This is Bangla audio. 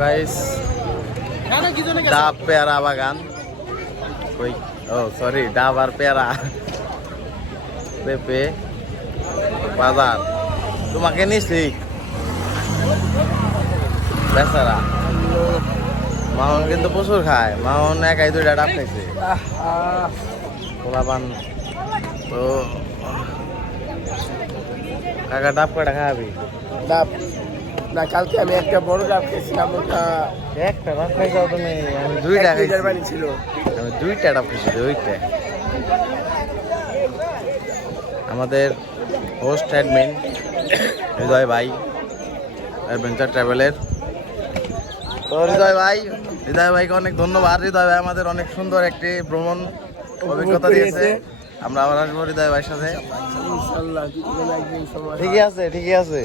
গাইস ডাব পেয়ারা বাগান, ওই ও সরি ডাব আর পেয়ারা পেঁপে বাজার। তোমাকে নিছি বেচারা মাহন কিন্তু প্রচুর খায়, মাহন একাই 2টা ডাব খাইছে। পোলাপান তো কাকা ডাব কটা খাবি? ডাব না, কালকে আমি একটা বড় ডাব খেয়েছিলাম, ওটা একটা ডাব খাইছো তুমি? আমি 2টা খাইছি, পানি ছিল। আমি 2টা ডাব খাইছি, 2টা। আমাদের হোস্ট অ্যাডমিন হৃদয় ভাই, অ্যাডভেঞ্চার ট্রাভেলের। তো হৃদয় ভাইকে অনেক ধন্যবাদ। হৃদয় ভাই আমাদের অনেক সুন্দর একটি ভ্রমণ অভিজ্ঞতা দিয়েছে। আমরা আবার আসবো হৃদয় ভাইয়ের সাথে। ইনশাআল্লাহ, একদিন সময় ঠিকই আছে, ঠিকই আছে।